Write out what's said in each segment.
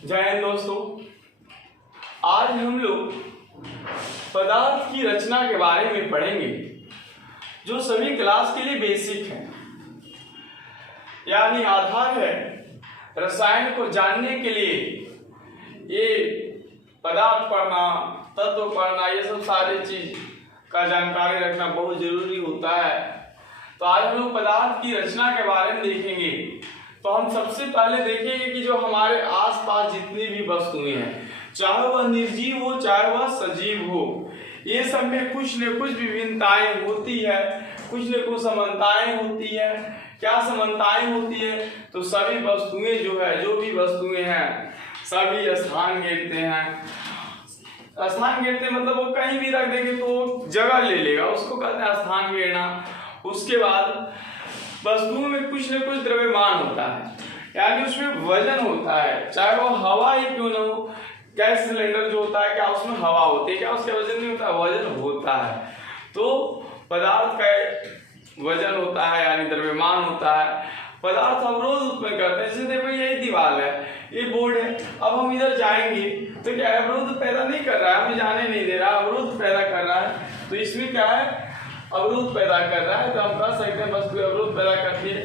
जय हिंद दोस्तों। आज हम लोग पदार्थ की रचना के बारे में पढ़ेंगे जो सभी क्लास के लिए बेसिक है, यानी आधार है। रसायन को जानने के लिए ये पदार्थ पढ़ना, तत्व पढ़ना, ये सब सारी चीज का जानकारी रखना बहुत जरूरी होता है। तो आज हम लोग पदार्थ की रचना के बारे में देखेंगे। तो हम सबसे पहले देखेंगे कि जो हमारे आसपास जितनी भी वस्तुएं हैं, चाहे वह निर्जीव हो चाहे वह सजीव हो, ये सब में कुछ न कुछ विभिन्नताएं होती है, कुछ न कुछ समानताएं होती है। क्या समानताएं होती है? तो सभी वस्तुएं जो भी वस्तुएं हैं सभी स्थान घेरते हैं। स्थान घेरते मतलब वो कहीं भी रख देंगे तो जगह ले लेगा, उसको कहते हैं स्थान घेरना। उसके बाद वस्तुओं में कुछ न कुछ द्रव्यमान होता है, यानी उसमें वजन होता है, चाहे वो हवा ही क्यों ना हो। गैस सिलेंडर जो होता है, क्या उसमें हवा होती है? क्या उसका वजन नहीं होता? वजन होता है। तो पदार्थ का वजन होता है, यानी द्रव्यमान होता है। पदार्थ अवरोध उत्पन्न करते हैं। जैसे देखो यही दीवार है, ये बोर्ड है, अब हम इधर जाएंगे तो क्या अवरोध पैदा नहीं कर रहा है, हमें जाने नहीं दे रहा, अवरोध पैदा कर रहा है। तो इसमें क्या है? अवरोध पैदा कर रहा है। तो हम कह सकते हैं वस्तु अवरोध पैदा करती है।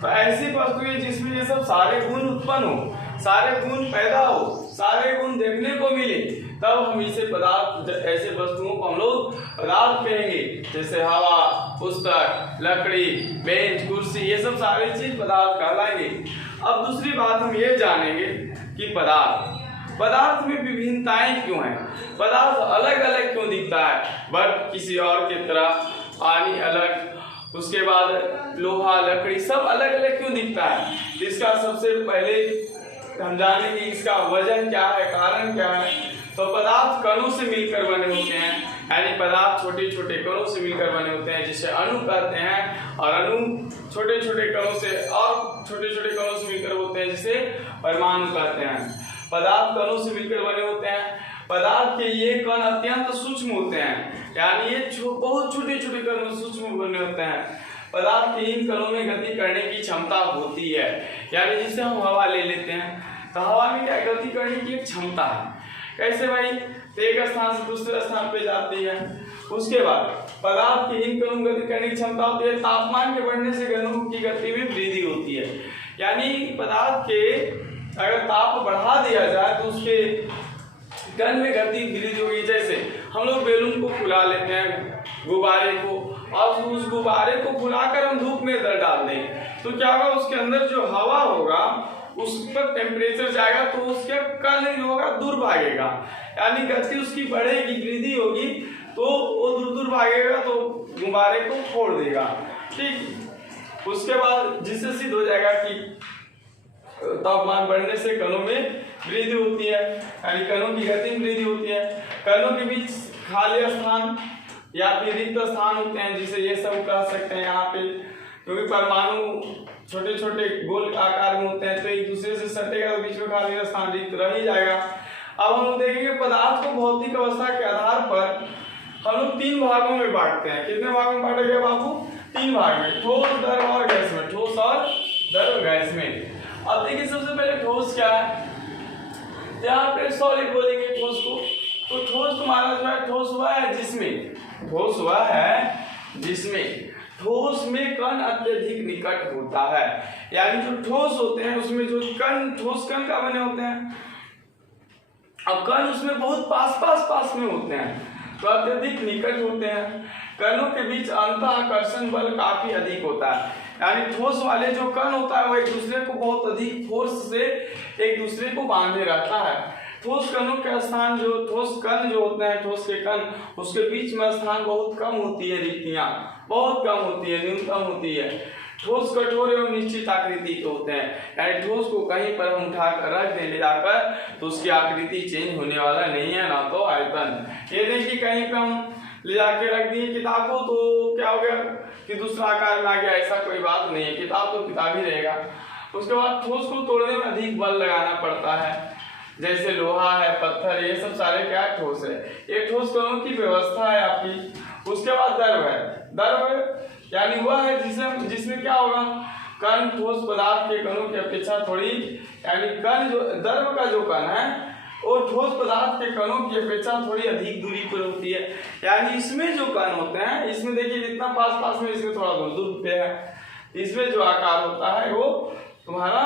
तो ऐसी वस्तुएं जिसमें ये सब सारे गुण उत्पन्न हो, सारे गुण पैदा हो, सारे गुण देखने को मिले, तब हम इसे पदार्थ, ऐसे वस्तुओं को हम लोग पदार्थ कहेंगे। जैसे हवा, पुस्तक, लकड़ी, बेंच, कुर्सी, ये सब सारे चीज पदार्थ कहलाएंगे। अब दूसरी बात हम ये जानेंगे कि पदार्थ में विभिन्नताएं क्यों हैं, पदार्थ अलग अलग क्यों दिखता है, बर्फ किसी और की तरह, पानी अलग, उसके बाद लोहा, लकड़ी सब अलग अलग क्यों दिखता है। इसका सबसे पहले हम जानेंगे इसका वजन क्या है, कारण क्या है। तो पदार्थ कणों से मिलकर बने होते हैं, यानी पदार्थ छोटे छोटे कणों से मिलकर बने होते हैं, जिसे अणु कहते हैं। और अणु छोटे छोटे कणों से और छोटे छोटे कणों से मिलकर होते हैं, जिसे परमाणु कहते हैं। पदार्थ कणों से मिलकर बने होते हैं। पदार्थ के ये कण अत्यंत सूक्ष्म होते हैं, यानी ये बहुत छोटे छोटे कण सूक्ष्म बने होते हैं। पदार्थ के इन कणों में गति करने की क्षमता होती है, यानी जिससे हम हवा ले लेते हैं तो हवा में क्या गति करने की एक क्षमता है। कैसे भाई? तो एक स्थान से दूसरे स्थान पे जाती है। उसके बाद पदार्थ के इन कणों में गति करने की क्षमता होती है। तापमान के बढ़ने से कणों की गति में वृद्धि होती है, यानी पदार्थ के अगर ताप बढ़ा दिया जाए तो उसके कण में गति वृद्धि होगी। जैसे हम लोग बैलून को फुला लेते हैं, गुब्बारे को, और उस गुब्बारे को फुलाकर हम धूप में डाल दें तो क्या होगा? उसके अंदर जो हवा होगा उस पर टेम्परेचर जाएगा तो उसका कण जो होगा दूर भागेगा, यानी गति उसकी बढ़ेगी, वृद्धि होगी, तो वो दूर दूर भागेगा तो गुब्बारे को फोड़ देगा। ठीक, उसके बाद जिससे सिद्ध हो जाएगा कि तापमान बढ़ने से कणों में वृद्धि होती है, यानी कणों की गति में वृद्धि होती है। कणों के बीच खाली स्थान या फिर रिक्त स्थान होते हैं, जिसे ये सब कह सकते हैं यहाँ पे, क्योंकि परमाणु छोटे छोटे गोल आकार में होते हैं तो एक दूसरे से सटेगा तो बीच में खाली स्थान रिक्त रह ही जाएगा। अब हम लोग देखेंगे पदार्थ को भौतिक अवस्था के आधार पर हम लोग 3 भागों में बांटते हैं। कितने भागों में बांटे गए बाबू? 3 भाग में, ठोस, द्रव और गैस में। ठोस और द्रव गैस में। अब देखिए सबसे पहले ठोस क्या है, यहाँ पे सॉलिड बोलेंगे ठोस को। तो ठोस तुम्हारा जो है ठोस हुआ है जिसमें ठोस में कण अत्यधिक निकट होता है, यानी जो ठोस होते हैं उसमें जो कण, ठोस कण का बने होते हैं, अब कण उसमें बहुत पास में होते हैं तो अत्यधिक निकट होते हैं। कणों के बीच अंतःआकर्षण बल काफी अधिक होता है, यानी ठोस वाले जो कण होता है वो एक दूसरे को बहुत अधिक फोर्स से एक दूसरे को बांधे रहता है। ठोस कणों के स्थान जो ठोस कण जो होते हैं, ठोस के कण, उसके बीच में स्थान बहुत कम होती है, रिक्तियां बहुत कम होती है, न्यूनतम होती है। ठोस कठोर एवं निश्चित आकृति के होते हैं, यानी ठोस को कहीं पर हम उठाकर रख दें ले जाकर तो उसकी आकृति चेंज होने वाला नहीं है, ना तो आयतन। ये देखिए कहीं पे हम ले जाके रख दिए किताब को तो क्या हो गया कि दूसरा आकार में आ गया, ऐसा कोई बात नहीं है, किताब तो किताब ही रहेगा। उसके बाद ठोस को तोड़ने में अधिक बल लगाना पड़ता है, जैसे लोहा है, पत्थर, ये सब सारे क्या ठोस है। ये ठोस कणों की व्यवस्था है आपकी। उसके बाद द्रव है। द्रव यानी वह है जिसमें क्या होगा, कण ठोस पदार्थ के कणों की अपेक्षा थोड़ी, यानी कण जो द्रव का जो कण है वो ठोस पदार्थ के कणों की अपेक्षा थोड़ी अधिक दूरी पर होती है। यानी इसमें जो कण होते हैं, इसमें देखिए जितना पास पास में, इसमें थोड़ा दूर दूर पे है। इसमें जो आकार होता है वो तुम्हारा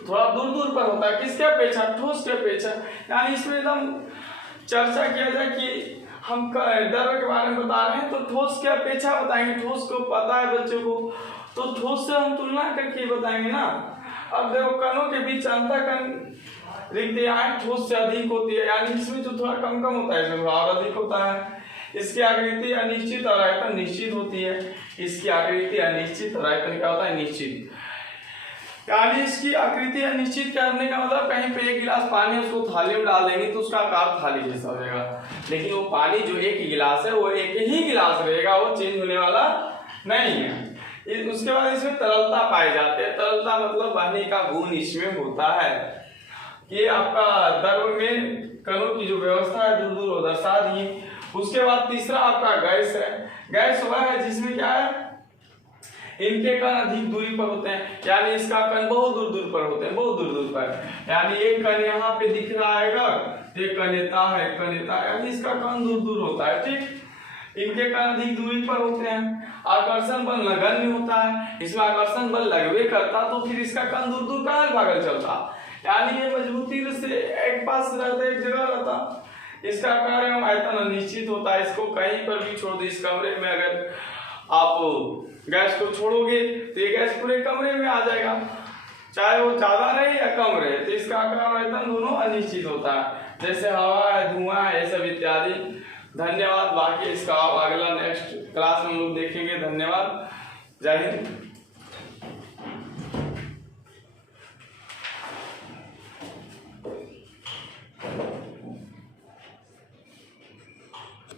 थोड़ा दूर दूर पर होता है। किसके अपेक्षा? ठोस के अपेक्षा। यानी इसमें एकदम चर्चा किया जाए कि हम द्रव के बारे में बता रहे हैं तो ठोस के अपेक्षा बताएंगे। ठोस को पता है बच्चों को, तो ठोस से हम तुलना करके बताएंगे ना। अब देखो कणों के बीच अंतर कण रिक्तियाएं ठोस से अधिक होती है, यानी इसमें जो थोड़ा कम कम होता है इसमें थोड़ा और अधिक होता है। इसकी आकृति अनिश्चित और आयतन निश्चित होती है। इसकी आकृति अनिश्चित और आयतन क्या होता है? निश्चित। यानी इसकी आकृति अनिश्चित करने का मतलब कहीं पे एक गिलास पानी उसको थाली में डाल देंगे तो उसका आकार थाली जैसा हो जाएगा, लेकिन वो पानी जो एक गिलास है वो एक ही गिलास रहेगा, वो चेंज होने वाला नहीं है। उसके बाद इसमें तरलता पाए जाते हैं। तरलता मतलब बहने का गुण इसमें होता है। ये आपका द्रव में कणों की जो व्यवस्था है दूर दूर दर्शा दिए। उसके बाद तीसरा आपका गैस है। गैस वह है जिसमें क्या है, इनके कण अधिक दूरी पर होते हैं, यानी इसका कण बहुत दूर दूर पर होते हैं, बहुत दूर दूर पर। यानी एक कण यहाँ पे दिख रहा है, एक कण येता है, एक कण येता है, यानी इसका कण दूर दूर होता है। ठीक, इनके कण अधिक दूरी पर होते हैं। आकर्षण बल नगण्य होता है, इसमें आकर्षण बल लगवे करता तो फिर इसका कण दूर दूर कहाँ भागल चलता, यानी ये मजबूती से एक पास रहता, एक जगह रहता। इसका कार्य एवं आयतन अनिश्चित होता है। इसको कहीं पर भी छोड़ दो, इस कमरे में अगर आप गैस को छोड़ोगे तो ये गैस पूरे कमरे में आ जाएगा, चाहे वो ज्यादा रहे या कम रहे, तो इसका आकार आयतन दोनों अनिश्चित होता है। जैसे हवा है, धुआं है, ये सब इत्यादि। धन्यवाद। बाकी इसका अगला नेक्स्ट क्लास में हम लोग देखेंगे। धन्यवाद। जय हिंद।